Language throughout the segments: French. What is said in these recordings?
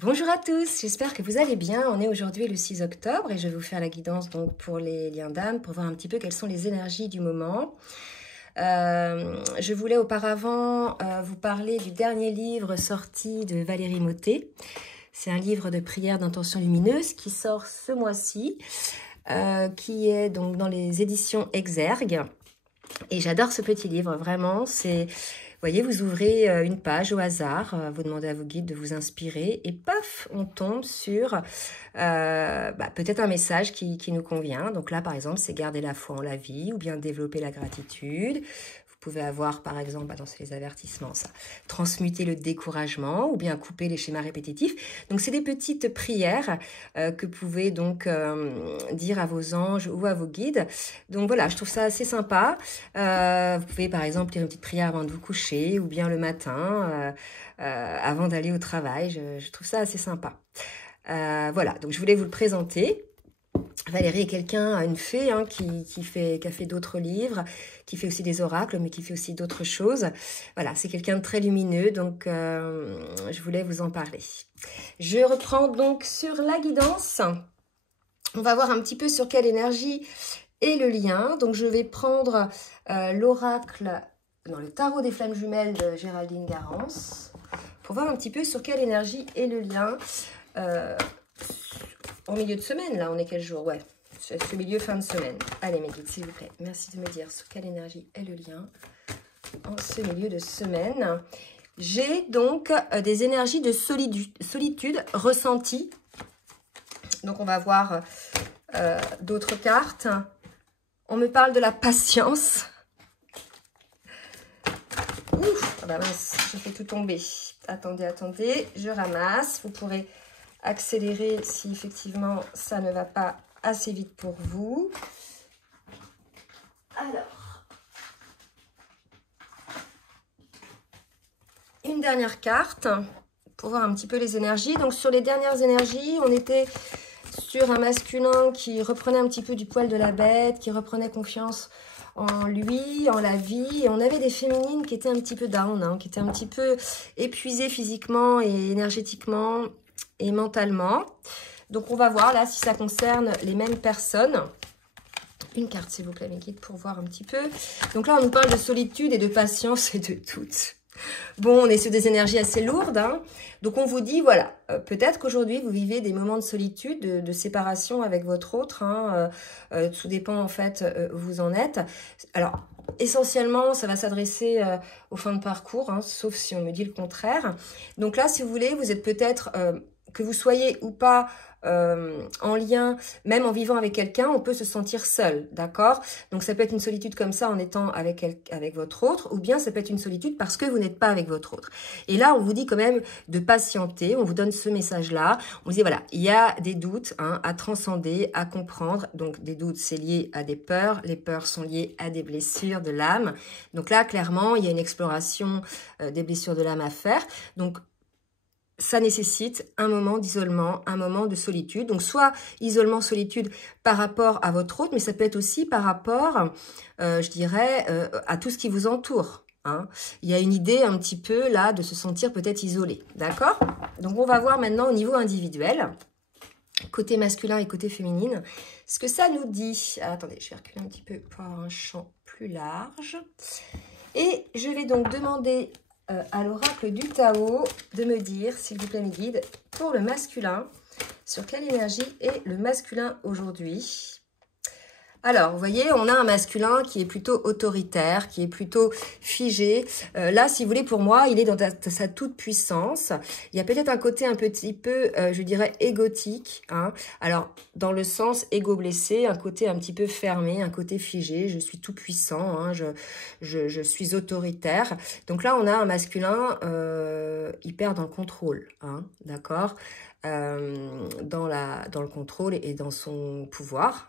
Bonjour à tous, j'espère que vous allez bien. On est aujourd'hui le 6 octobre et je vais vous faire la guidance donc pour les liens d'âme pour voir un petit peu quelles sont les énergies du moment. Je voulais auparavant vous parler du dernier livre sorti de Valérie Mottet. C'est un livre de prière d'intention lumineuse qui sort ce mois-ci, qui est donc dans les éditions Exergue. Et j'adore ce petit livre, vraiment, c'est... Vous voyez, vous ouvrez une page au hasard, vous demandez à vos guides de vous inspirer et paf, on tombe sur peut-être un message qui nous convient. Donc là, par exemple, c'est garder la foi en la vie ou bien développer la gratitude. Vous pouvez avoir, par exemple, c'est les avertissements, ça, transmuter le découragement ou bien couper les schémas répétitifs. Donc, c'est des petites prières que vous pouvez donc dire à vos anges ou à vos guides. Donc, voilà, je trouve ça assez sympa. Vous pouvez, par exemple, lire une petite prière avant de vous coucher ou bien le matin avant d'aller au travail. Je trouve ça assez sympa. Voilà, donc je voulais vous le présenter. Valérie est quelqu'un, une fée qui a fait d'autres livres, qui fait aussi des oracles, mais qui fait aussi d'autres choses. Voilà, c'est quelqu'un de très lumineux, donc je voulais vous en parler. Je reprends donc sur la guidance. On va voir un petit peu sur quelle énergie est le lien. Donc je vais prendre l'oracle dans le tarot des flammes jumelles de Géraldine Garance pour voir un petit peu sur quelle énergie est le lien. En milieu de semaine, là, on est quel jour? Ouais, ce milieu fin de semaine. Allez, mes guides, s'il vous plaît, merci de me dire sur quelle énergie est le lien en ce milieu de semaine. J'ai donc des énergies de solitude ressenties. Donc, on va voir d'autres cartes. On me parle de la patience. Ouf, ah bah mince, j'ai fait tout tomber. Attendez, je ramasse. Vous pourrez accélérer si effectivement ça ne va pas assez vite pour vous. Alors, une dernière carte pour voir un petit peu les énergies. Donc sur les dernières énergies, on était sur un masculin qui reprenait un petit peu du poil de la bête, qui reprenait confiance en lui, en la vie. Et on avait des féminines qui étaient un petit peu down, qui étaient un petit peu épuisées physiquement et énergétiquement et mentalement. Donc on va voir là si ça concerne les mêmes personnes. Une carte s'il vous plaît mes guides pour voir un petit peu. Donc là on nous parle de solitude et de patience et de doute. Bon, on est sur des énergies assez lourdes. Donc on vous dit voilà, peut-être qu'aujourd'hui vous vivez des moments de solitude, de séparation avec votre autre. Tout dépend en fait où vous en êtes. Alors essentiellement, ça va s'adresser aux fins de parcours, sauf si on me dit le contraire. Donc là, si vous voulez, vous êtes peut-être, que vous soyez ou pas en lien, même en vivant avec quelqu'un, on peut se sentir seul, d'accord? Donc ça peut être une solitude comme ça en étant avec votre autre, ou bien ça peut être une solitude parce que vous n'êtes pas avec votre autre. Et là, on vous dit quand même de patienter, on vous donne ce message-là, on vous dit voilà, il y a des doutes à transcender, à comprendre. Donc des doutes, c'est lié à des peurs, les peurs sont liées à des blessures de l'âme. Donc là, clairement, il y a une exploration des blessures de l'âme à faire. Donc ça nécessite un moment d'isolement, un moment de solitude. Donc, soit isolement, solitude par rapport à votre autre, mais ça peut être aussi par rapport, je dirais, à tout ce qui vous entoure. Il y a une idée un petit peu, là, de se sentir peut-être isolé. D'accord? Donc, on va voir maintenant au niveau individuel, côté masculin et côté féminine, ce que ça nous dit. Ah, attendez, je vais reculer un petit peu pour avoir un champ plus large. Et je vais donc demander à l'oracle du Tao de me dire, s'il vous plaît mes guides, pour le masculin, sur quelle énergie est le masculin aujourd'hui. Alors, vous voyez, on a un masculin qui est plutôt autoritaire, qui est plutôt figé. Là, si vous voulez, pour moi, il est dans sa toute puissance. Il y a peut-être un côté un petit peu, je dirais, égotique. Alors, dans le sens égo blessé, un côté un petit peu fermé, un côté figé. Je suis tout puissant, je suis autoritaire. Donc là, on a un masculin hyper dans le contrôle, d'accord, dans le contrôle et dans son pouvoir.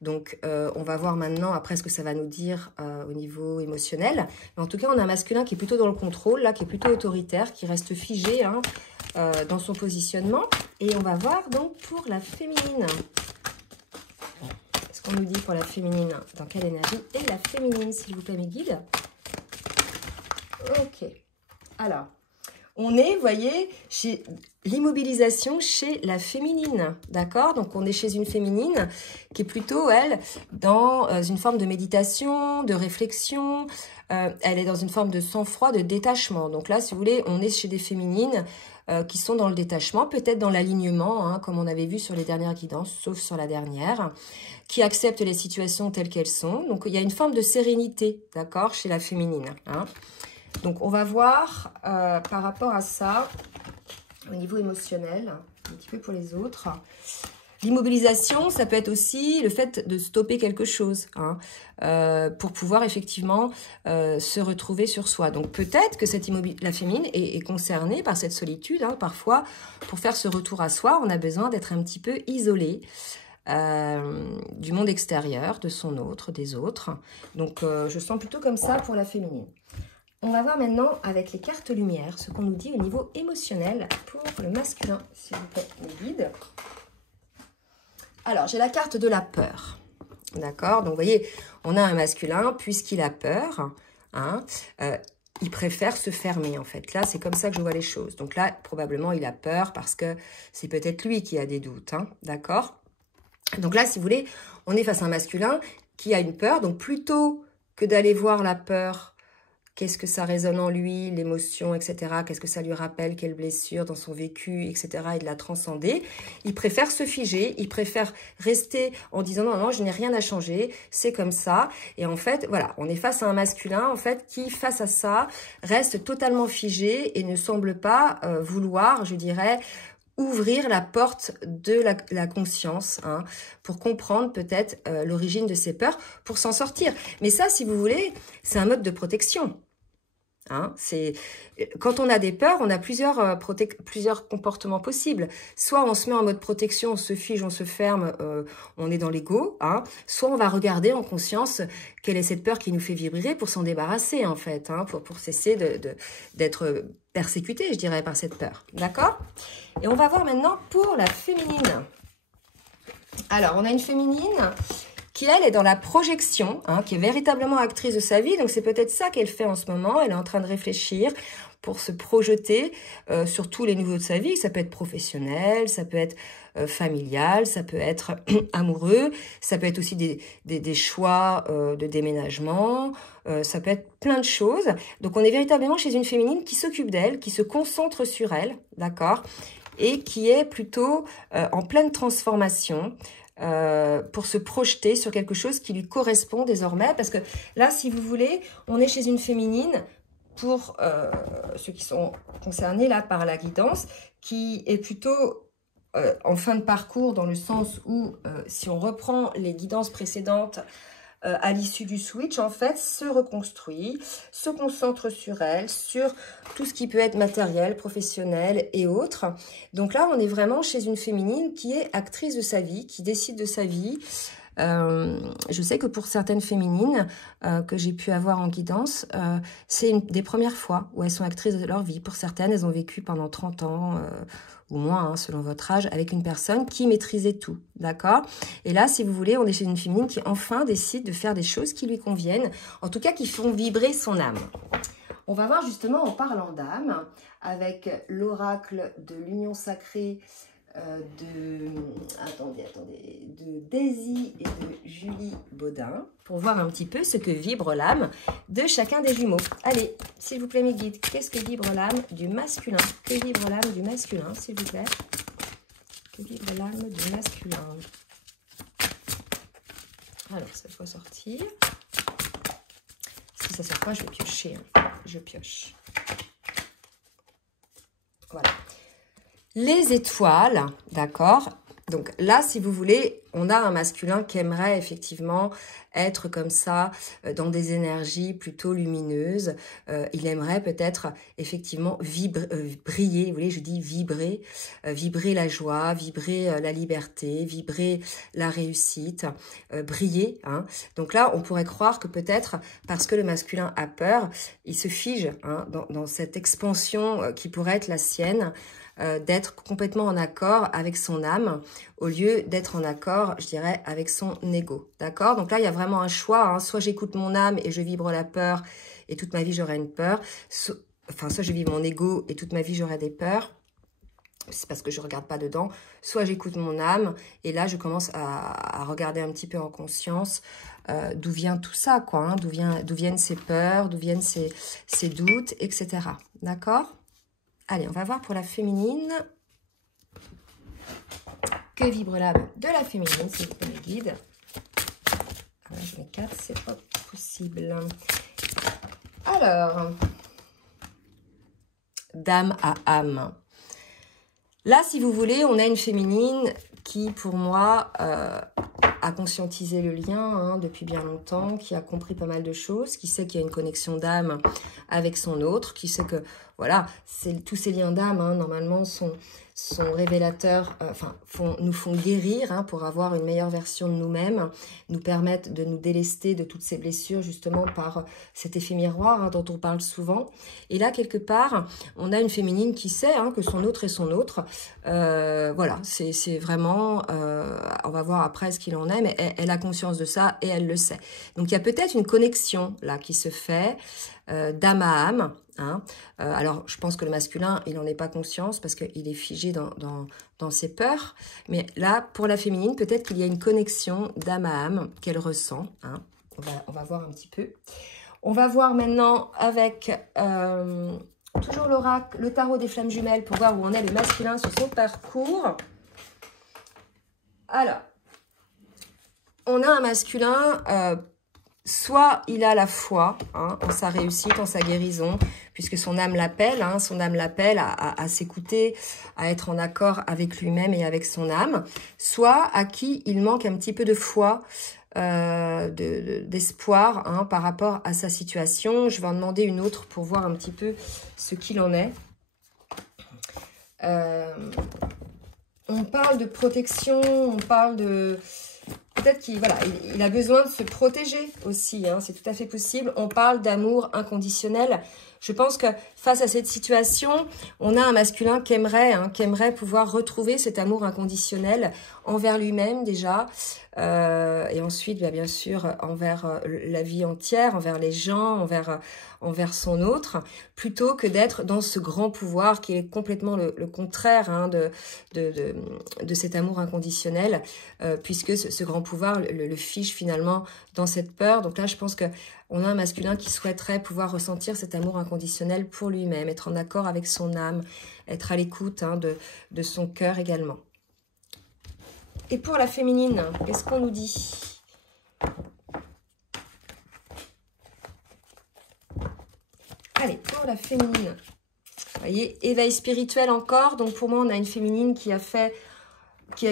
Donc, on va voir maintenant après ce que ça va nous dire au niveau émotionnel. Mais en tout cas, on a un masculin qui est plutôt dans le contrôle, là, qui est plutôt autoritaire, qui reste figé dans son positionnement. Et on va voir donc pour la féminine. Qu'est-ce qu'on nous dit pour la féminine? Dans quelle énergie est la féminine, s'il vous plaît, mes guides? Ok. Alors, on est, vous voyez, chez l'immobilisation chez la féminine, d'accord? Donc, on est chez une féminine qui est plutôt, elle, dans une forme de méditation, de réflexion. Elle est dans une forme de sang-froid, de détachement. Donc là, si vous voulez, on est chez des féminines qui sont dans le détachement, peut-être dans l'alignement, hein, comme on avait vu sur les dernières guidances, sauf sur la dernière, qui acceptent les situations telles qu'elles sont. Donc, il y a une forme de sérénité, d'accord, chez la féminine, hein. Donc, on va voir par rapport à ça, au niveau émotionnel, un petit peu pour les autres. L'immobilisation, ça peut être aussi le fait de stopper quelque chose, hein, pour pouvoir effectivement se retrouver sur soi. Donc, peut-être que la féminine est concernée par cette solitude. Hein. Parfois, pour faire ce retour à soi, on a besoin d'être un petit peu isolé du monde extérieur, de son autre, des autres. Donc, je sens plutôt comme ça pour la féminine. On va voir maintenant avec les cartes lumière ce qu'on nous dit au niveau émotionnel pour le masculin, s'il vous plaît, les guides. Alors, j'ai la carte de la peur, d'accord? Donc, vous voyez, on a un masculin, puisqu'il a peur, hein, il préfère se fermer, en fait. Là, c'est comme ça que je vois les choses. Donc là, probablement, il a peur parce que c'est peut-être lui qui a des doutes, hein, d'accord? Donc là, si vous voulez, on est face à un masculin qui a une peur. Donc, plutôt que d'aller voir la peur, qu'est-ce que ça résonne en lui, l'émotion, etc. Qu'est-ce que ça lui rappelle, quelle blessure dans son vécu, etc. et de la transcender. Il préfère se figer, il préfère rester en disant non, non, je n'ai rien à changer, c'est comme ça. Et en fait, voilà, on est face à un masculin, en fait, qui, face à ça, reste totalement figé et ne semble pas vouloir, je dirais, ouvrir la porte de la conscience, hein, pour comprendre peut-être l'origine de ses peurs, pour s'en sortir. Mais ça, si vous voulez, c'est un mode de protection. Hein, quand on a des peurs, on a plusieurs comportements possibles. Soit on se met en mode protection, on se fige, on se ferme, on est dans l'ego. Hein, soit on va regarder en conscience quelle est cette peur qui nous fait vibrer pour s'en débarrasser, en fait, hein, pour cesser d'être persécuté, je dirais, par cette peur. D'accord? Et on va voir maintenant pour la féminine. Alors, on a une féminine qui, elle, est dans la projection, hein, qui est véritablement actrice de sa vie. Donc, c'est peut-être ça qu'elle fait en ce moment. Elle est en train de réfléchir pour se projeter sur tous les niveaux de sa vie. Ça peut être professionnel, ça peut être familial, ça peut être amoureux, ça peut être aussi des choix de déménagement, ça peut être plein de choses. Donc, on est véritablement chez une féminine qui s'occupe d'elle, qui se concentre sur elle, d'accord, et qui est plutôt en pleine transformation, pour se projeter sur quelque chose qui lui correspond désormais. Parce que là, si vous voulez, on est chez une féminine, pour ceux qui sont concernés là par la guidance, qui est plutôt en fin de parcours, dans le sens où, si on reprend les guidances précédentes, à l'issue du switch, en fait, se reconstruit, se concentre sur elle, sur tout ce qui peut être matériel, professionnel et autres. Donc là, on est vraiment chez une féminine qui est actrice de sa vie, qui décide de sa vie. Je sais que pour certaines féminines que j'ai pu avoir en guidance, c'est une des premières fois où elles sont actrices de leur vie. Pour certaines, elles ont vécu pendant 30 ans ou moins, hein, selon votre âge, avec une personne qui maîtrisait tout, d'accord? Et là, si vous voulez, on est chez une féminine qui enfin décide de faire des choses qui lui conviennent, en tout cas qui font vibrer son âme. On va voir justement en parlant d'âme, avec l'oracle de l'union sacrée de Daisy et de Julie Baudin, pour voir un petit peu ce que vibre l'âme de chacun des jumeaux. Allez, s'il vous plaît mes guides, qu'est-ce que vibre l'âme du masculin? Que vibre l'âme du masculin, s'il vous plaît? Que vibre l'âme du masculin? Alors, ça doit sortir. Si ça ne sort pas, je vais piocher. Hein. Je pioche. Voilà. Les étoiles, d'accord? Donc là, si vous voulez, on a un masculin qui aimerait effectivement être comme ça, dans des énergies plutôt lumineuses. Il aimerait peut-être effectivement briller, vous voyez, je dis vibrer, vibrer la joie, vibrer la liberté, vibrer la réussite, briller. Hein. Donc là, on pourrait croire que peut-être, parce que le masculin a peur, il se fige, hein, dans cette expansion qui pourrait être la sienne, d'être complètement en accord avec son âme, au lieu d'être en accord, je dirais, avec son ego. D'accord? Donc là, il y a vraiment un choix. Hein. Soit j'écoute mon âme et je vibre la peur, et toute ma vie, j'aurai une peur. enfin, soit je vis mon ego et toute ma vie j'aurai des peurs, c'est parce que je ne regarde pas dedans, soit j'écoute mon âme, et là je commence à regarder un petit peu en conscience d'où vient tout ça, quoi, hein, d'où viennent ces peurs, d'où viennent ces doutes, etc. D'accord? Allez, on va voir pour la féminine. Que vibre l'âme de la féminine, s'il vous plaît, mes guides. Ah, j'en ai 4, c'est pas possible. Alors, dame à âme. Là, si vous voulez, on a une féminine qui, pour moi, a conscientisé le lien hein, depuis bien longtemps, qui a compris pas mal de choses, qui sait qu'il y a une connexion d'âme avec son autre, qui sait que, voilà, tous ces liens d'âme, hein, normalement, sont révélateurs, nous font guérir hein, pour avoir une meilleure version de nous-mêmes, nous permettent de nous délester de toutes ces blessures, justement, par cet effet miroir hein, dont on parle souvent. Et là, quelque part, on a une féminine qui sait hein, que son autre est son autre. Voilà, c'est vraiment, on va voir après ce qu'il en est, mais elle a conscience de ça et elle le sait. Donc, il y a peut-être une connexion là qui se fait d'âme à âme. Hein. Alors, je pense que le masculin, il n'en est pas conscience parce qu'il est figé dans ses peurs. Mais là, pour la féminine, peut-être qu'il y a une connexion d'âme à âme qu'elle ressent. Hein. On va voir un petit peu. On va voir maintenant avec toujours l'oracle, le tarot des flammes jumelles pour voir où en est le masculin sur son parcours. Alors, on a un masculin... soit il a la foi hein, en sa réussite, en sa guérison, puisque son âme l'appelle, hein, son âme l'appelle à s'écouter, à être en accord avec lui-même et avec son âme, soit à qui il manque un petit peu de foi, d'espoir hein, par rapport à sa situation. Je vais en demander une autre pour voir un petit peu ce qu'il en est. On parle de protection, on parle de... Peut-être qu'il il a besoin de se protéger aussi, hein, c'est tout à fait possible. On parle d'amour inconditionnel. Je pense que face à cette situation, on a un masculin qui aimerait pouvoir retrouver cet amour inconditionnel envers lui-même déjà, et ensuite, bien sûr, envers la vie entière, envers les gens, envers son autre, plutôt que d'être dans ce grand pouvoir qui est complètement le contraire hein, de cet amour inconditionnel, puisque ce grand pouvoir le fiche finalement dans cette peur. Donc là, je pense que on a un masculin qui souhaiterait pouvoir ressentir cet amour inconditionnel pour lui-même, être en accord avec son âme, être à l'écoute hein, de son cœur également. Et pour la féminine, qu'est-ce qu'on nous dit? Allez, pour la féminine, vous voyez, éveil spirituel encore. Donc pour moi, on a une féminine qui a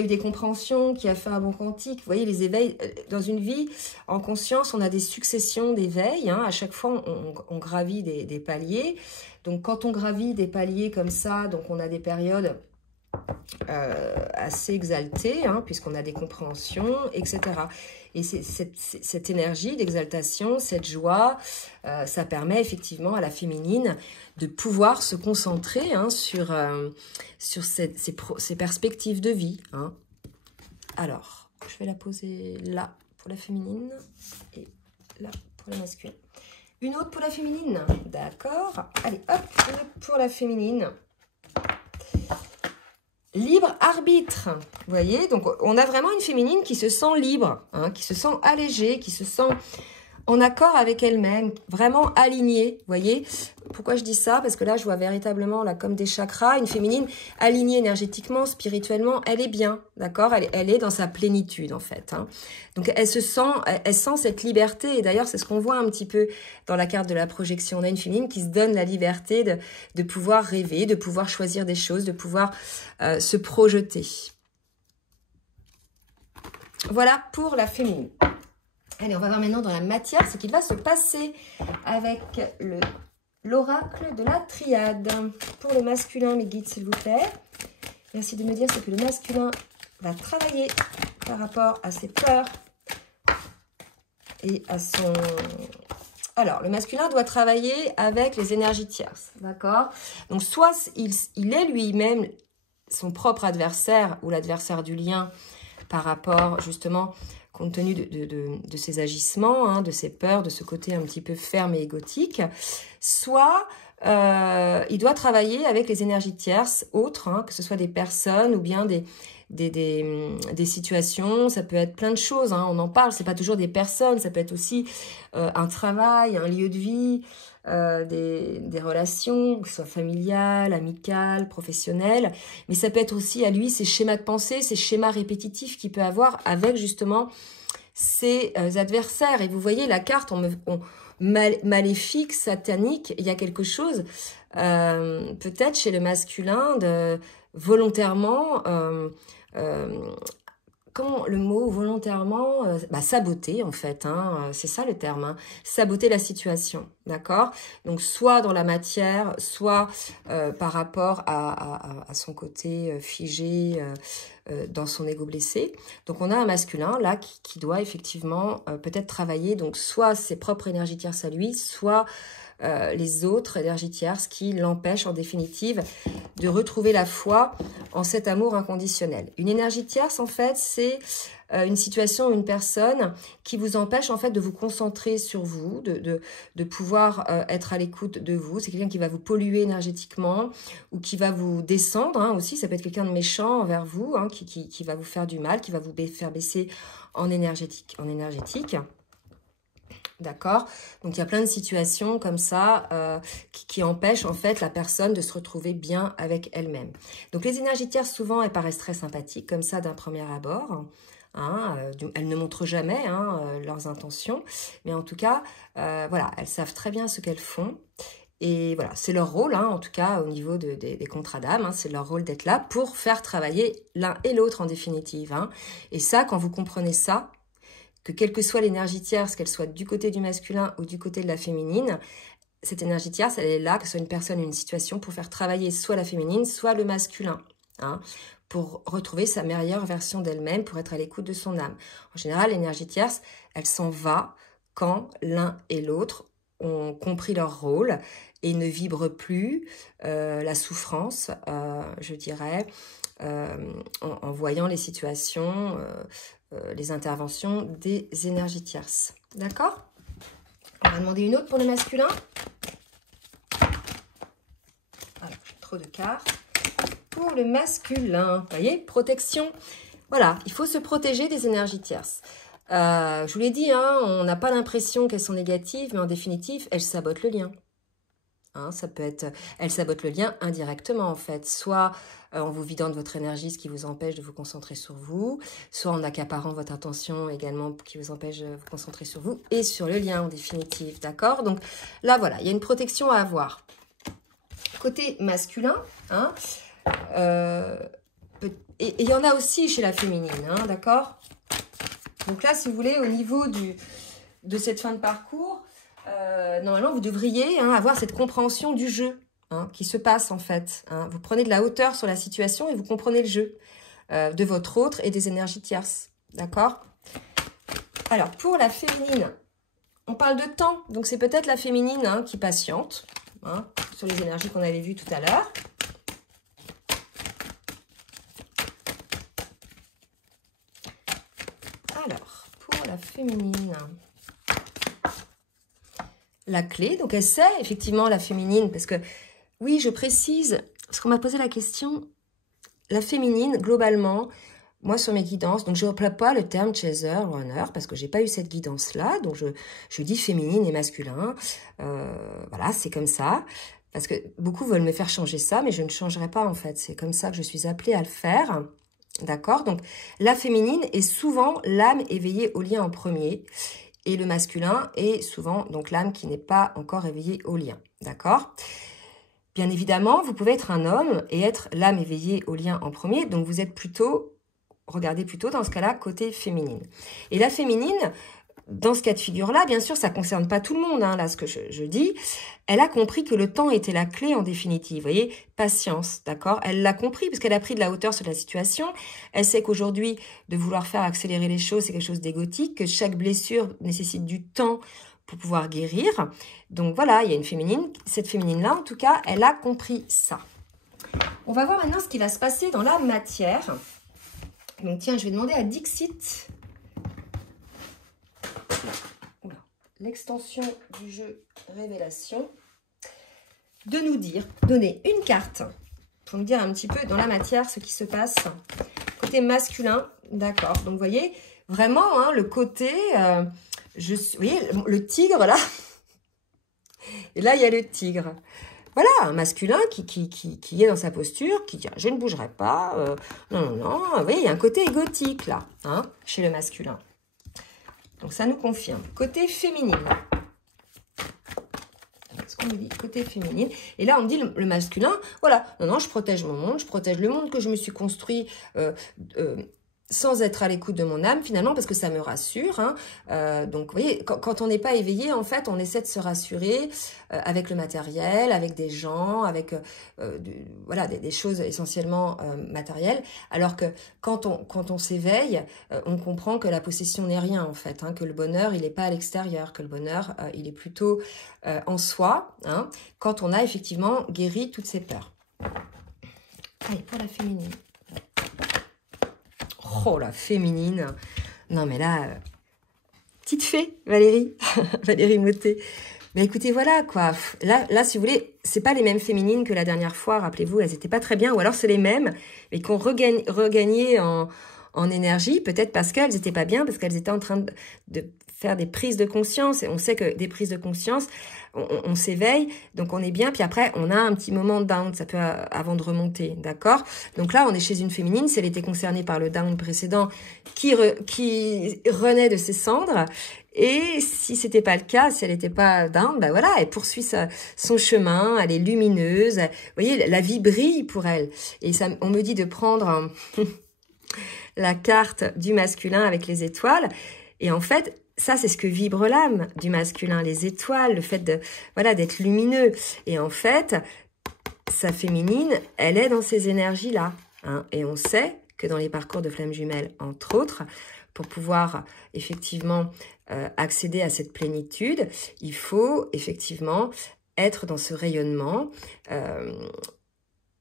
eu des compréhensions, qui a fait un bon quantique. Vous voyez, les éveils, dans une vie, en conscience, on a des successions d'éveils. Hein. À chaque fois, on gravit des paliers. Donc, quand on gravit des paliers comme ça, donc on a des périodes assez exaltées, hein, puisqu'on a des compréhensions, etc. Et cette énergie d'exaltation, cette joie, ça permet effectivement à la féminine de pouvoir se concentrer hein, sur ces perspectives de vie. Hein. Alors, je vais la poser là pour la féminine et là pour la masculine. Une autre pour la féminine, d'accord. Allez, hop, une autre pour la féminine. Libre arbitre, vous voyez, donc on a vraiment une féminine qui se sent libre, hein, qui se sent allégée, qui se sent en accord avec elle-même, vraiment alignée, vous voyez. Pourquoi je dis ça? Parce que là, je vois véritablement, là, comme des chakras, une féminine alignée énergétiquement, spirituellement, elle est bien, d'accord? Elle est dans sa plénitude, en fait. Hein. Donc, elle sent cette liberté, et d'ailleurs, c'est ce qu'on voit un petit peu dans la carte de la projection. On a une féminine qui se donne la liberté de pouvoir rêver, de pouvoir choisir des choses, de pouvoir se projeter. Voilà pour la féminine. Allez, on va voir maintenant dans la matière ce qu'il va se passer avec l'oracle de la triade. Pour le masculin, mes guides, s'il vous plaît. Merci de me dire ce que le masculin va travailler par rapport à ses peurs et à son... Alors, le masculin doit travailler avec les énergies tierces, d'accord? Donc, soit il est lui-même son propre adversaire ou l'adversaire du lien par rapport, justement... compte tenu de ses agissements, hein, de ses peurs, de ce côté un petit peu ferme et égotique, soit il doit travailler avec les énergies tierces autres, hein, que ce soit des personnes ou bien des situations, ça peut être plein de choses, hein, on en parle, c'est pas toujours des personnes, ça peut être aussi un travail, un lieu de vie, des relations, que ce soit familiales, amicales, professionnelles, mais ça peut être aussi à lui ses schémas de pensée, ses schémas répétitifs qu'il peut avoir avec justement ses adversaires. Et vous voyez la carte maléfique, satanique, il y a quelque chose peut-être chez le masculin de volontairement comment le mot volontairement saboter en fait, hein, c'est ça le terme, hein, saboter la situation, d'accord? Donc soit dans la matière, soit par rapport à son côté figé dans son ego blessé. Donc on a un masculin là qui doit effectivement peut-être travailler donc soit ses propres énergies tierces à lui, soit les autres énergies tierces qui l'empêchent en définitive de retrouver la foi en cet amour inconditionnel. Une énergie tierce, en fait, c'est une situation, une personne qui vous empêche en fait de vous concentrer sur vous, de pouvoir être à l'écoute de vous. C'est quelqu'un qui va vous polluer énergétiquement ou qui va vous descendre, hein, aussi. Ça peut être quelqu'un de méchant envers vous, hein, qui va vous faire du mal, qui va vous faire baisser en énergétique. D'accord? Donc, il y a plein de situations comme ça qui empêchent en fait la personne de se retrouver bien avec elle-même. Donc, les énergies tierces, souvent, elles paraissent très sympathiques, comme ça, d'un premier abord. Hein, elles ne montrent jamais hein, leurs intentions. Mais en tout cas, voilà, elles savent très bien ce qu'elles font. Et voilà, c'est leur rôle, hein, en tout cas, au niveau des contrats d'âme. Hein, c'est leur rôle d'être là pour faire travailler l'un et l'autre en définitive. Hein. Et ça, quand vous comprenez ça, que quelle que soit l'énergie tierce, qu'elle soit du côté du masculin ou du côté de la féminine, cette énergie tierce, elle est là, que ce soit une personne ou une situation, pour faire travailler soit la féminine, soit le masculin, hein, pour retrouver sa meilleure version d'elle-même, pour être à l'écoute de son âme. En général, l'énergie tierce, elle s'en va quand l'un et l'autre ont compris leur rôle et ne vibrent plus la souffrance, je dirais, en voyant les situations, les interventions des énergies tierces. D'accord? On va demander une autre pour le masculin. Alors, j'ai trop de cartes. Pour le masculin, vous voyez, protection. Voilà, il faut se protéger des énergies tierces. Je vous l'ai dit, hein, on n'a pas l'impression qu'elles sont négatives, mais en définitive, elles sabotent le lien. Hein, ça peut être, elles sabotent le lien indirectement en fait, soit en vous vidant de votre énergie, ce qui vous empêche de vous concentrer sur vous, soit en accaparant votre attention également, qui vous empêche de vous concentrer sur vous et sur le lien en définitive, d'accord? Donc là voilà, il y a une protection à avoir. Côté masculin, hein, et il y en a aussi chez la féminine, hein, d'accord? Donc là, si vous voulez, au niveau de cette fin de parcours, normalement, vous devriez hein, avoir cette compréhension du jeu hein, qui se passe en fait. Hein. Vous prenez de la hauteur sur la situation et vous comprenez le jeu de votre autre et des énergies tierces. D'accord? Alors, pour la féminine, on parle de temps. Donc, c'est peut-être la féminine hein, qui patiente hein, sur les énergies qu'on avait vues tout à l'heure. Alors, pour la féminine... La clé, donc elle sait effectivement la féminine, parce que, oui, je précise, parce qu'on m'a posé la question, la féminine, globalement, moi sur mes guidances, donc je n'emploie pas le terme chaser, runner, parce que j'ai pas eu cette guidance-là, donc je dis féminine et masculin, voilà, c'est comme ça, parce que beaucoup veulent me faire changer ça, mais je ne changerai pas en fait, c'est comme ça que je suis appelée à le faire, d'accord? Donc la féminine est souvent l'âme éveillée au lien en premier, et le masculin est souvent donc l'âme qui n'est pas encore éveillée au lien. D'accord? Bien évidemment, vous pouvez être un homme et être l'âme éveillée au lien en premier. Donc, vous êtes plutôt, regardez plutôt dans ce cas-là, côté féminine. Et la féminine, dans ce cas de figure-là, bien sûr, ça ne concerne pas tout le monde, hein, là, ce que je dis. Elle a compris que le temps était la clé en définitive. Vous voyez, patience, d'accord? Elle l'a compris parce qu'elle a pris de la hauteur sur la situation. Elle sait qu'aujourd'hui, de vouloir faire accélérer les choses, c'est quelque chose d'égotique, que chaque blessure nécessite du temps pour pouvoir guérir. Donc voilà, il y a une féminine. Cette féminine-là, en tout cas, elle a compris ça. On va voir maintenant ce qui va se passer dans la matière. Donc tiens, je vais demander à Dixit l'extension du jeu Révélation, de nous dire, donner une carte pour nous dire un petit peu dans la matière ce qui se passe côté masculin. D'accord, donc vous voyez, vraiment, hein, le côté, vous voyez, le tigre là, et là il y a le tigre. Voilà, un masculin qui est dans sa posture, qui dit « je ne bougerai pas non, non, non ». Vous voyez, il y a un côté égotique là, hein, chez le masculin. Donc ça nous confirme. Côté féminine. Ce qu'on me dit, côté féminine. Et là, on me dit le masculin, voilà, non, non, je protège mon monde, je protège le monde que je me suis construit sans être à l'écoute de mon âme, finalement, parce que ça me rassure. Hein. Donc, vous voyez, quand on n'est pas éveillé, en fait, on essaie de se rassurer avec le matériel, avec des gens, avec voilà, des choses essentiellement matérielles. Alors que quand on s'éveille, on comprend que la possession n'est rien, en fait. Hein, que le bonheur, il n'est pas à l'extérieur, que le bonheur, il est plutôt en soi, hein, quand on a effectivement guéri toutes ces peurs. Allez, pour la féminine. Oh, la féminine. Non, mais là, petite fée, Valérie. Valérie Mottet. Mais écoutez, voilà, quoi. Là, si vous voulez, c'est pas les mêmes féminines que la dernière fois. Rappelez-vous, elles étaient pas très bien. Ou alors, c'est les mêmes, mais qui ont regagné en énergie. Peut-être parce qu'elles n'étaient pas bien, parce qu'elles étaient en train de faire des prises de conscience. Et on sait que des prises de conscience, on s'éveille, donc on est bien, puis après, on a un petit moment de down, ça peut avant de remonter, d'accord? Donc là, on est chez une féminine, si elle était concernée par le down précédent, qui renaît de ses cendres, et si c'était pas le cas, si elle n'était pas down, ben voilà, elle poursuit son chemin, elle est lumineuse, vous voyez, la vie brille pour elle. Et ça, on me dit de prendre la carte du masculin avec les étoiles, et en fait, ça, c'est ce que vibre l'âme du masculin, les étoiles, le fait de, voilà, d'être lumineux. Et en fait, sa féminine, elle est dans ces énergies-là. Hein, et on sait que dans les parcours de flammes jumelles, entre autres, pour pouvoir effectivement accéder à cette plénitude, il faut effectivement être dans ce rayonnement,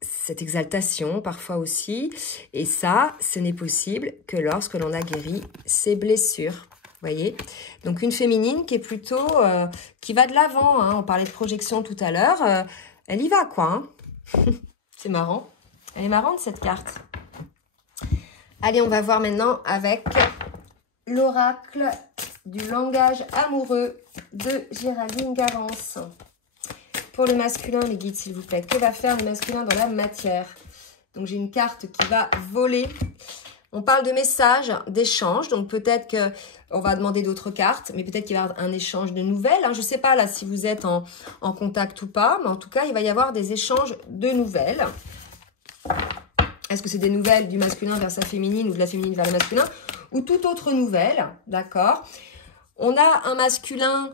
cette exaltation parfois aussi. Et ça, ce n'est possible que lorsque l'on a guéri ses blessures. Voyez, donc une féminine qui est plutôt, qui va de l'avant, hein. On parlait de projection tout à l'heure, elle y va quoi, hein. C'est marrant, elle est marrante cette carte. Allez, on va voir maintenant avec l'oracle du langage amoureux de Géraldine Garance. Pour le masculin, les guides s'il vous plaît, que va faire le masculin dans la matière? Donc j'ai une carte qui va voler. On parle de messages, d'échanges, donc peut-être qu'on va demander d'autres cartes, mais peut-être qu'il va y avoir un échange de nouvelles. Hein. Je ne sais pas là si vous êtes en contact ou pas, mais en tout cas, il va y avoir des échanges de nouvelles. Est-ce que c'est des nouvelles du masculin vers sa féminine ou de la féminine vers le masculin? Ou toute autre nouvelle, d'accord? On a un masculin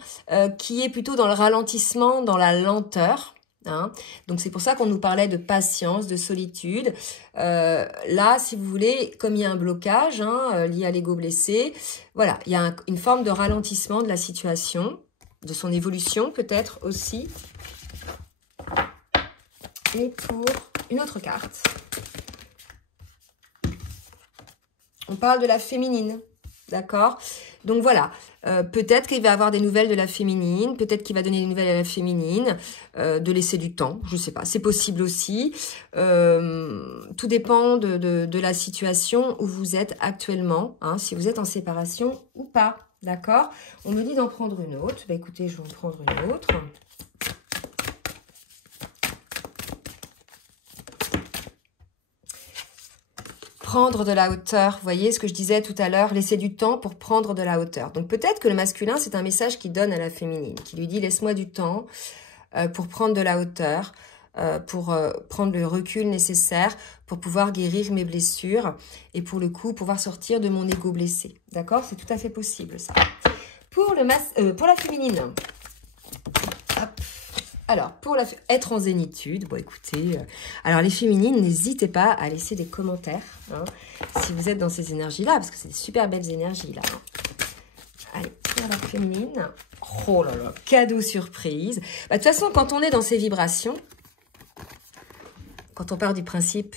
qui est plutôt dans le ralentissement, dans la lenteur. Hein. Donc c'est pour ça qu'on nous parlait de patience, de solitude. Là, si vous voulez, comme il y a un blocage hein, lié à l'ego blessé, voilà, il y a une forme de ralentissement de la situation, de son évolution peut-être aussi. Et pour une autre carte, on parle de la féminine, d'accord? Donc voilà, peut-être qu'il va avoir des nouvelles de la féminine, peut-être qu'il va donner des nouvelles à la féminine, de laisser du temps, je ne sais pas, c'est possible aussi. Tout dépend de la situation où vous êtes actuellement, hein, si vous êtes en séparation ou pas, d'accord? On me dit d'en prendre une autre, bah écoutez, je vais en prendre une autre. Prendre de la hauteur, vous voyez ce que je disais tout à l'heure, laisser du temps pour prendre de la hauteur. Donc peut-être que le masculin, c'est un message qu'il donne à la féminine, qui lui dit laisse-moi du temps pour prendre de la hauteur, pour prendre le recul nécessaire pour pouvoir guérir mes blessures et pour le coup pouvoir sortir de mon ego blessé. D'accord? C'est tout à fait possible ça. Pour la féminine, hop. Alors, pour être en zénitude, bon écoutez, alors les féminines, n'hésitez pas à laisser des commentaires hein, si vous êtes dans ces énergies-là, parce que c'est des super belles énergies là. Hein. Allez, pour la féminine, oh là là, cadeau surprise. Bah, de toute façon, quand on est dans ces vibrations, quand on part du principe,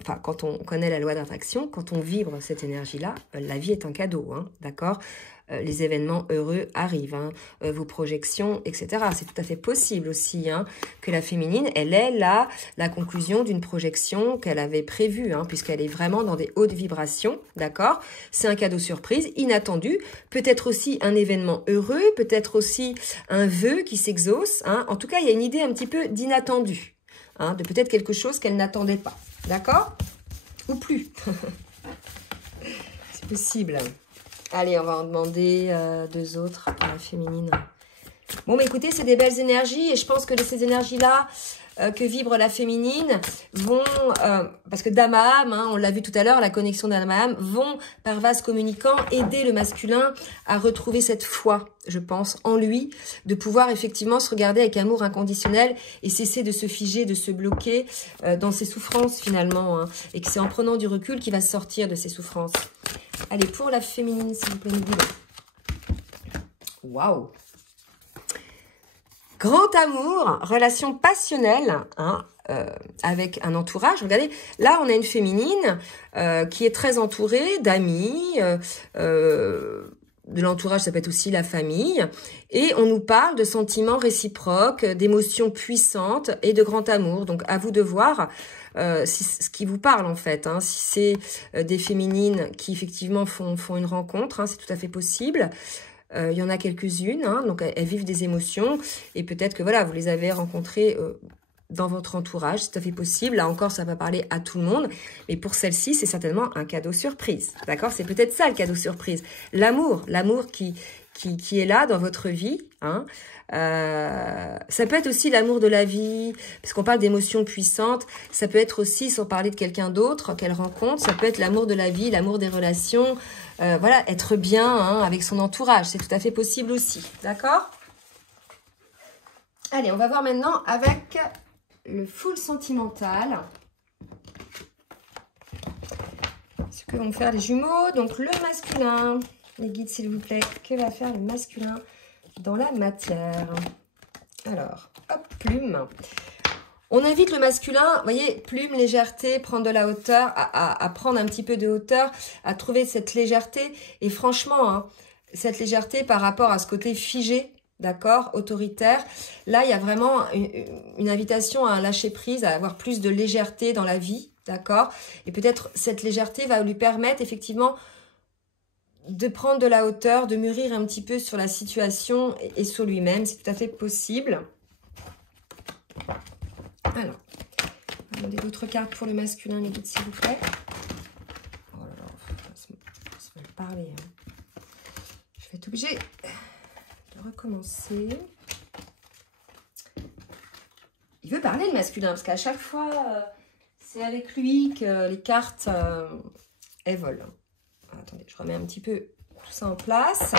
enfin quand on connaît la loi d'attraction, quand on vibre cette énergie-là, la vie est un cadeau, hein, d'accord? les événements heureux arrivent, hein, vos projections, etc. C'est tout à fait possible aussi, hein, que la féminine, elle est là, la conclusion d'une projection qu'elle avait prévue, hein, puisqu'elle est vraiment dans des hautes vibrations, d'accord? C'est un cadeau surprise, inattendu, peut-être aussi un événement heureux, peut-être aussi un vœu qui s'exauce, hein. En tout cas, il y a une idée un petit peu d'inattendu, hein, de peut-être quelque chose qu'elle n'attendait pas, d'accord? Ou plus. C'est possible. Allez, on va en demander deux autres à la féminine. Bon, mais écoutez, c'est des belles énergies et je pense que ces énergies-là que vibre la féminine vont, parce que d'âme à âme, hein, on l'a vu tout à l'heure, la connexion d'âme à âme, vont, par vase communicant, aider le masculin à retrouver cette foi, je pense, en lui, de pouvoir effectivement se regarder avec amour inconditionnel et cesser de se figer, de se bloquer dans ses souffrances finalement, hein, et que c'est en prenant du recul qu'il va sortir de ses souffrances. Allez, pour la féminine, s'il vous plaît, mes guides. Waouh! Grand amour, relation passionnelle, hein, avec un entourage. Regardez, là, on a une féminine qui est très entourée d'amis, de l'entourage, ça peut être aussi la famille. Et on nous parle de sentiments réciproques, d'émotions puissantes et de grand amour. Donc, à vous de voir ce qui vous parle, en fait. Hein. Si c'est des féminines qui, effectivement, font une rencontre, hein, c'est tout à fait possible. Il y en a quelques-unes, hein, donc elles vivent des émotions et peut-être que voilà, vous les avez rencontrées dans votre entourage, c'est tout à fait possible. Là encore, ça va parler à tout le monde, mais pour celle-ci, c'est certainement un cadeau surprise, d'accord? C'est peut-être ça le cadeau surprise, l'amour qui est là dans votre vie, hein. Ça peut être aussi l'amour de la vie, parce qu'on parle d'émotions puissantes. Ça peut être aussi, sans parler de quelqu'un d'autre qu'elle rencontre, ça peut être l'amour de la vie, l'amour des relations. Voilà, être bien, hein, avec son entourage, c'est tout à fait possible aussi, d'accord? Allez, on va voir maintenant avec le full sentimental. Ce que vont faire les jumeaux, donc le masculin. Les guides, s'il vous plaît, que va faire le masculin dans la matière? Alors, hop, plume. On invite le masculin, vous voyez, plume, légèreté, prendre de la hauteur, à prendre un petit peu de hauteur, à trouver cette légèreté. Et franchement, hein, cette légèreté par rapport à ce côté figé, d'accord, autoritaire. Là, il y a vraiment une invitation à un lâcher prise, à avoir plus de légèreté dans la vie, d'accord? Et peut-être cette légèreté va lui permettre effectivement de prendre de la hauteur, de mûrir un petit peu sur la situation et sur lui-même. C'est tout à fait possible. Alors, on va demander d'autres cartes pour le masculin, les guides, s'il vous plaît. Oh là là, ça va me parler. Hein. Je vais être obligée de recommencer. Il veut parler, le masculin, parce qu'à chaque fois, c'est avec lui que les cartes, elles volent. Attendez, je remets un petit peu tout ça en place.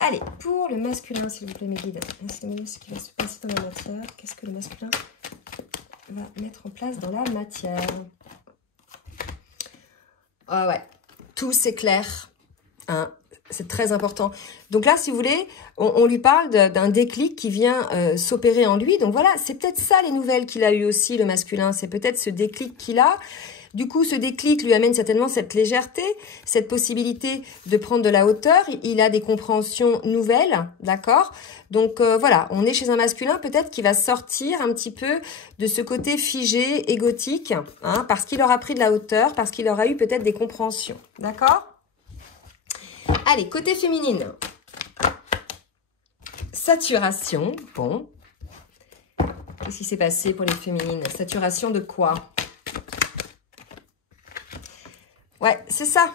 Allez, pour le masculin, s'il vous plaît, mes guides. Laissez-moi ce qui va se passer dans la matière. Qu'est-ce que le masculin va mettre en place dans la matière? Ah ouais, tout s'éclaire. Hein, c'est très important. Donc là, si vous voulez, on lui parle d'un déclic qui vient s'opérer en lui. Donc voilà, c'est peut-être ça les nouvelles qu'il a eu aussi, le masculin. C'est peut-être ce déclic qu'il a. Du coup, ce déclic lui amène certainement cette légèreté, cette possibilité de prendre de la hauteur. Il a des compréhensions nouvelles, d'accord? Donc voilà, on est chez un masculin peut-être qui va sortir un petit peu de ce côté figé, égotique, hein, parce qu'il aura pris de la hauteur, parce qu'il aura eu peut-être des compréhensions, d'accord? Allez, côté féminine. Saturation, bon. Qu'est-ce qui s'est passé pour les féminines? Saturation de quoi? Ouais, c'est ça.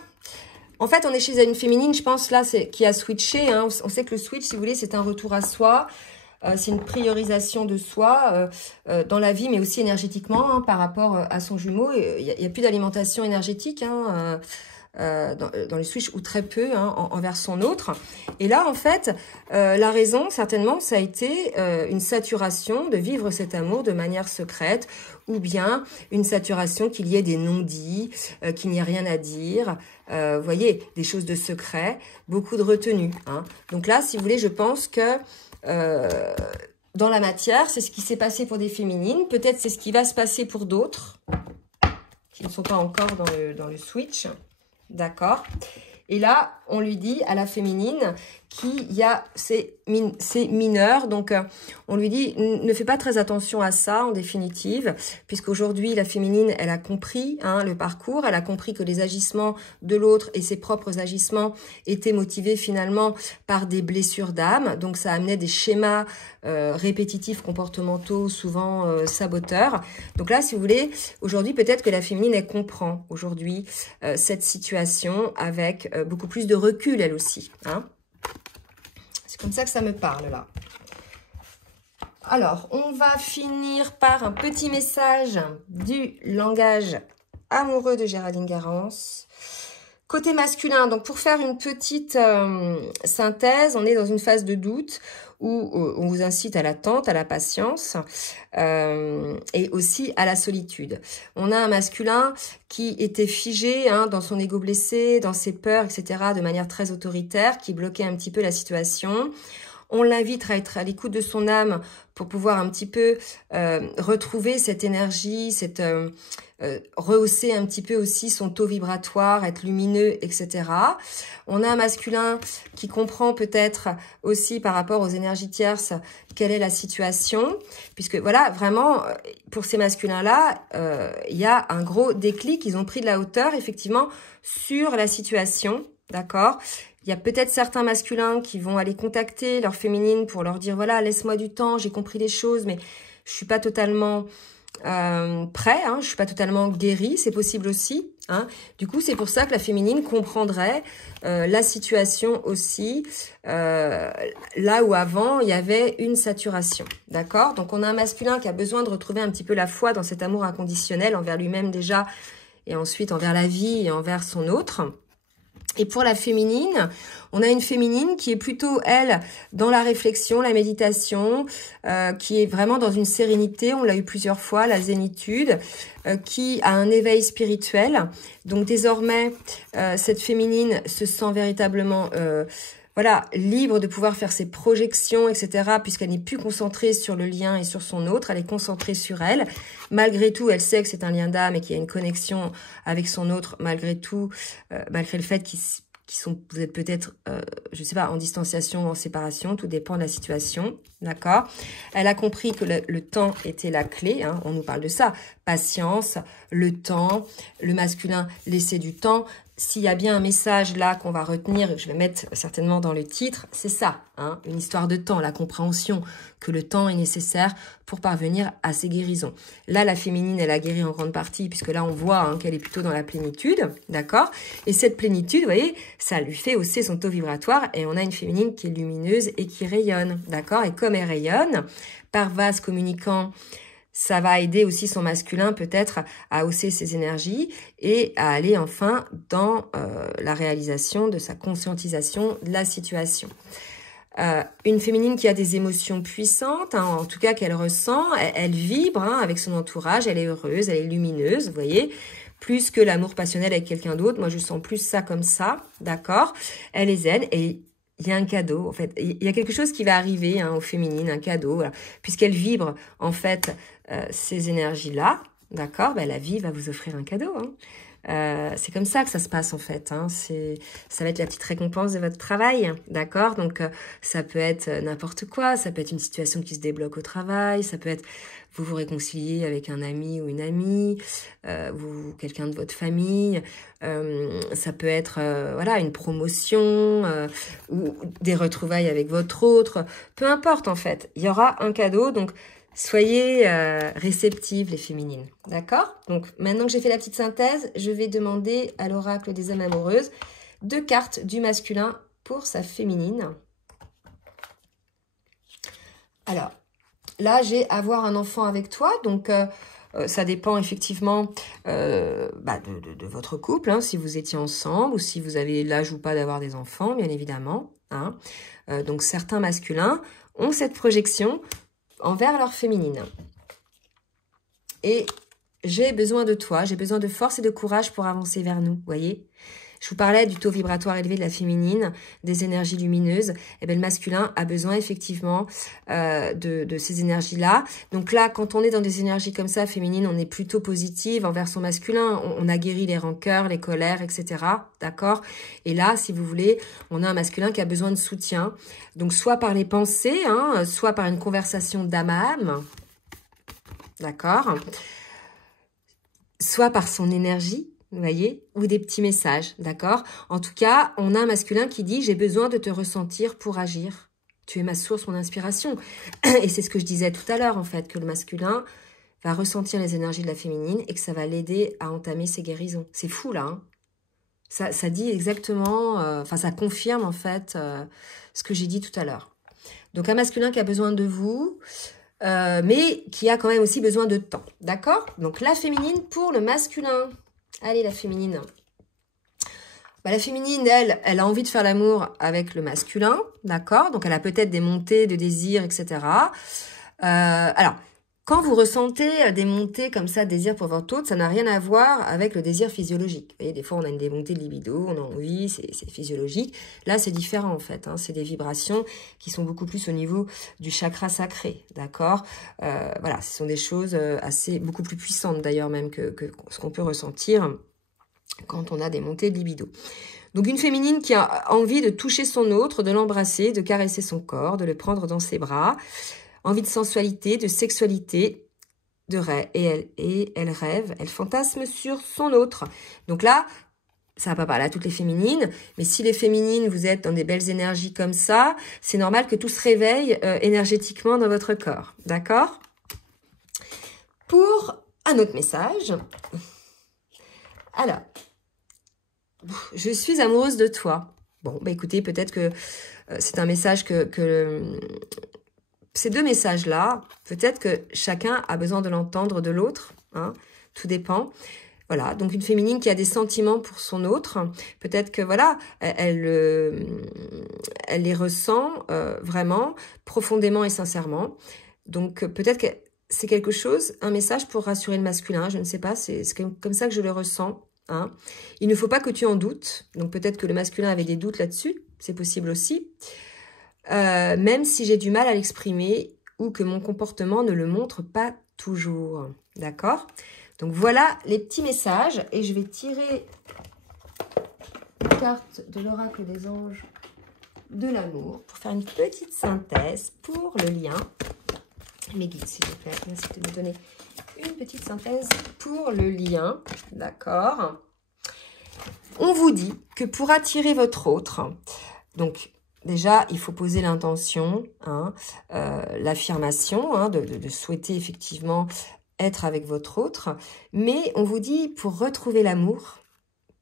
En fait, on est chez une féminine, je pense, là, qui a switché. Hein. On sait que le switch, si vous voulez, c'est un retour à soi. C'est une priorisation de soi dans la vie, mais aussi énergétiquement, hein, par rapport à son jumeau. Il n'y a plus d'alimentation énergétique, hein, dans les switches, ou très peu, hein, envers son autre. Et là, en fait, la raison, certainement, ça a été une saturation de vivre cet amour de manière secrète, ou bien une saturation qu'il y ait des non-dits, qu'il n'y ait rien à dire, vous voyez, des choses de secret, beaucoup de retenue. Hein. Donc là, si vous voulez, je pense que dans la matière, c'est ce qui s'est passé pour des féminines, peut-être c'est ce qui va se passer pour d'autres, qui ne sont pas encore dans le switch. D'accord. Et là, on lui dit à la féminine c'est mineur. Donc, on lui dit, ne fais pas très attention à ça, en définitive, puisqu'aujourd'hui, la féminine, elle a compris le parcours, elle a compris que les agissements de l'autre et ses propres agissements étaient motivés finalement par des blessures d'âme. Donc, ça amenait des schémas répétitifs comportementaux, souvent saboteurs. Donc là, si vous voulez, aujourd'hui, peut-être que la féminine, elle comprend aujourd'hui cette situation avec beaucoup plus de recul, elle aussi. C'est comme ça que ça me parle, là. Alors, on va finir par un petit message du langage amoureux de Géraldine Garance. Côté masculin, donc pour faire une petite synthèse, on est dans une phase de doute où on vous incite à l'attente, à la patience et aussi à la solitude. On a un masculin qui était figé dans son ego blessé, dans ses peurs, etc., de manière très autoritaire, qui bloquait un petit peu la situation. On l'invite à être à l'écoute de son âme pour pouvoir un petit peu retrouver cette énergie, rehausser un petit peu aussi son taux vibratoire, être lumineux, etc. On a un masculin qui comprend peut-être aussi par rapport aux énergies tierces quelle est la situation, puisque voilà, vraiment, pour ces masculins-là, il y a un gros déclic, ils ont pris de la hauteur, effectivement, sur la situation, d'accord ? Il y a peut-être certains masculins qui vont aller contacter leur féminine pour leur dire, voilà, laisse-moi du temps, j'ai compris les choses, mais je suis pas totalement prêt, je suis pas totalement guéri, c'est possible aussi. Du coup, c'est pour ça que la féminine comprendrait la situation aussi, là où avant, il y avait une saturation, d'accord? Donc, on a un masculin qui a besoin de retrouver un petit peu la foi dans cet amour inconditionnel envers lui-même déjà, et ensuite envers la vie et envers son autre. Et pour la féminine, on a une féminine qui est plutôt, elle, dans la réflexion, la méditation, qui est vraiment dans une sérénité, on l'a eu plusieurs fois, la zénitude, qui a un éveil spirituel. Donc désormais, cette féminine se sent véritablement voilà, libre de pouvoir faire ses projections, etc., puisqu'elle n'est plus concentrée sur le lien et sur son autre, elle est concentrée sur elle. Malgré tout, elle sait que c'est un lien d'âme et qu'il y a une connexion avec son autre, malgré tout, malgré le fait vous êtes peut-être, je sais pas, en distanciation ou en séparation, tout dépend de la situation, d'accord? Elle a compris que le temps était la clé, on nous parle de ça, patience, le temps, le masculin, laisser du temps. S'il y a bien un message là qu'on va retenir, je vais mettre certainement dans le titre, c'est ça, une histoire de temps, la compréhension que le temps est nécessaire pour parvenir à ces guérisons. Là, la féminine, elle a guéri en grande partie, puisque là, on voit qu'elle est plutôt dans la plénitude, d'accord? Et cette plénitude, vous voyez, ça lui fait hausser son taux vibratoire, et on a une féminine qui est lumineuse et qui rayonne, d'accord? Et comme elle rayonne, par vase communicant, ça va aider aussi son masculin peut-être à hausser ses énergies et à aller enfin dans la réalisation de sa conscientisation de la situation. Une féminine qui a des émotions puissantes, en tout cas qu'elle ressent, elle vibre avec son entourage, elle est heureuse, elle est lumineuse, vous voyez, plus que l'amour passionnel avec quelqu'un d'autre. Moi, je sens plus ça comme ça, d'accord? Elle est zen et il y a un cadeau, en fait. Il y a quelque chose qui va arriver aux féminines, un cadeau, voilà. Puisqu'elle vibre, en fait, ces énergies-là, d'accord, la vie va vous offrir un cadeau. C'est comme ça que ça se passe, en fait. Ça va être la petite récompense de votre travail, d'accord? Donc, ça peut être n'importe quoi. Ça peut être une situation qui se débloque au travail. Ça peut être vous vous réconciliez avec un ami ou une amie, quelqu'un de votre famille. Ça peut être voilà, une promotion ou des retrouvailles avec votre autre. Peu importe, en fait. Il y aura un cadeau, donc soyez réceptives, les féminines. D'accord? Donc, maintenant que j'ai fait la petite synthèse, je vais demander à l'oracle des âmes amoureuses 2 cartes du masculin pour sa féminine. Alors, là, j'ai avoir un enfant avec toi. Donc, ça dépend effectivement de votre couple, si vous étiez ensemble ou si vous avez l'âge ou pas d'avoir des enfants, bien évidemment. Donc, certains masculins ont cette projection envers leur féminine. Et j'ai besoin de toi, j'ai besoin de force et de courage pour avancer vers nous, voyez. Je vous parlais du taux vibratoire élevé de la féminine, des énergies lumineuses. Et bien, le masculin a besoin effectivement de ces énergies-là. Donc là, quand on est dans des énergies comme ça, féminines, on est plutôt positive envers son masculin. On a guéri les rancœurs, les colères, etc. D'accord? Et là, si vous voulez, on a un masculin qui a besoin de soutien. Donc, soit par les pensées, hein, soit par une conversation d'âme à âme. D'accord? Soit par son énergie, vous voyez, ou des petits messages, d'accord? En tout cas, on a un masculin qui dit « J'ai besoin de te ressentir pour agir. Tu es ma source, mon inspiration. » Et c'est ce que je disais tout à l'heure, en fait, que le masculin va ressentir les énergies de la féminine et que ça va l'aider à entamer ses guérisons. C'est fou, là, hein? Ça dit exactement, enfin, ça confirme, en fait, ce que j'ai dit tout à l'heure. Donc, un masculin qui a besoin de vous... mais qui a quand même aussi besoin de temps, d'accord? Donc, la féminine pour le masculin. Allez, la féminine. Bah, la féminine, elle a envie de faire l'amour avec le masculin, d'accord? Donc, elle a peut-être des montées de désir, etc. Alors, quand vous ressentez des montées comme ça, désir pour votre autre, ça n'a rien à voir avec le désir physiologique. Vous voyez, des fois, on a des montées de libido, on a envie, c'est physiologique. Là, c'est différent, en fait. Hein. C'est des vibrations qui sont beaucoup plus au niveau du chakra sacré, d'accord? Voilà, ce sont des choses beaucoup plus puissantes, d'ailleurs, même que ce qu'on peut ressentir quand on a des montées de libido. Donc, une féminine qui a envie de toucher son autre, de l'embrasser, de caresser son corps, de le prendre dans ses bras... Envie de sensualité, de sexualité, de rêve. Et elle rêve, elle fantasme sur son autre. Donc là, ça va pas parler à toutes les féminines, mais si les féminines, vous êtes dans des belles énergies comme ça, c'est normal que tout se réveille énergétiquement dans votre corps. D'accord? Pour un autre message. Alors, je suis amoureuse de toi. Bon, bah écoutez, peut-être que c'est un message ces deux messages-là, peut-être que chacun a besoin de l'entendre de l'autre, hein, tout dépend. Voilà, donc une féminine qui a des sentiments pour son autre, peut-être que voilà, elle les ressent vraiment profondément et sincèrement. Donc peut-être que c'est quelque chose, un message pour rassurer le masculin, je ne sais pas, c'est comme ça que je le ressens. Hein. Il ne faut pas que tu en doutes, donc peut-être que le masculin avait des doutes là-dessus, c'est possible aussi. Même si j'ai du mal à l'exprimer ou que mon comportement ne le montre pas toujours. D'accord? Donc voilà les petits messages et je vais tirer une carte de l'oracle des anges de l'amour pour faire une petite synthèse pour le lien. Mes guides, s'il vous plaît, merci de me donner une petite synthèse pour le lien. D'accord? On vous dit que pour attirer votre autre, donc déjà, il faut poser l'intention, hein, l'affirmation, hein, de souhaiter effectivement être avec votre autre. Mais on vous dit pour retrouver l'amour,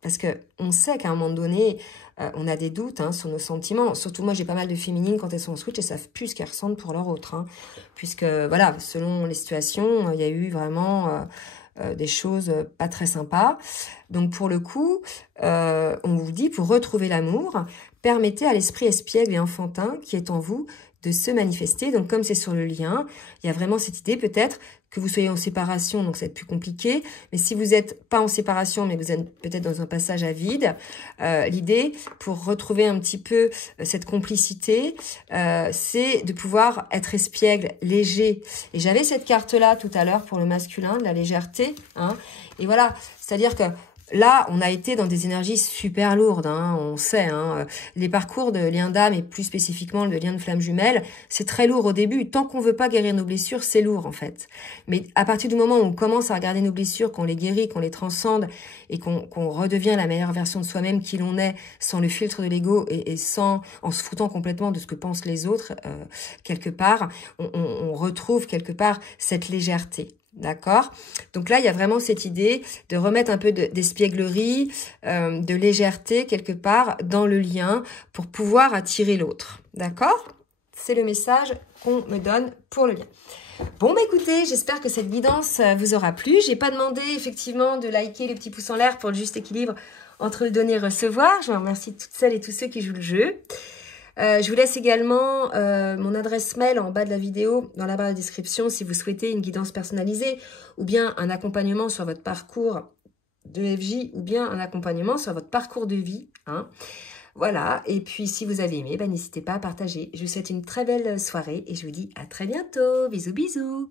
parce qu'on sait qu'à un moment donné, on a des doutes hein, sur nos sentiments. Surtout moi, j'ai pas mal de féminines quand elles sont en switch, elles savent plus ce qu'elles ressentent pour leur autre. Hein, puisque voilà, selon les situations, il y a eu vraiment... des choses pas très sympas. Donc pour le coup, on vous dit, pour retrouver l'amour, permettez à l'esprit espiègle et enfantin qui est en vous de se manifester. Donc comme c'est sur le lien, il y a vraiment cette idée peut-être que vous soyez en séparation, donc ça va être plus compliqué. Mais si vous n'êtes pas en séparation, mais vous êtes peut-être dans un passage à vide, l'idée pour retrouver un petit peu cette complicité, c'est de pouvoir être espiègle, léger. Et j'avais cette carte-là tout à l'heure pour le masculin, de la légèreté. Hein. Et voilà, c'est-à-dire que là, on a été dans des énergies super lourdes, hein, on sait. Hein, les parcours de lien d'âme et plus spécifiquement le lien de flamme jumelle, c'est très lourd au début. Tant qu'on veut pas guérir nos blessures, c'est lourd en fait. Mais à partir du moment où on commence à regarder nos blessures, qu'on les guérit, qu'on les transcende et qu'on redevient la meilleure version de soi-même qui l'on est, sans le filtre de l'ego et en se foutant complètement de ce que pensent les autres, quelque part, on retrouve quelque part cette légèreté. D'accord? Donc là, il y a vraiment cette idée de remettre un peu d'espièglerie, de légèreté quelque part dans le lien pour pouvoir attirer l'autre. D'accord? C'est le message qu'on me donne pour le lien. Bon, bah écoutez, j'espère que cette guidance vous aura plu. J'ai pas demandé effectivement de liker les petits pouces en l'air pour le juste équilibre entre le donner et recevoir. Je vous remercie toutes celles et tous ceux qui jouent le jeu. Je vous laisse également mon adresse mail en bas de la vidéo, dans la barre de description, si vous souhaitez une guidance personnalisée ou bien un accompagnement sur votre parcours de FJ ou bien un accompagnement sur votre parcours de vie. Hein. Voilà, et puis si vous avez aimé, n'hésitez pas à partager. Je vous souhaite une très belle soirée et je vous dis à très bientôt. Bisous, bisous.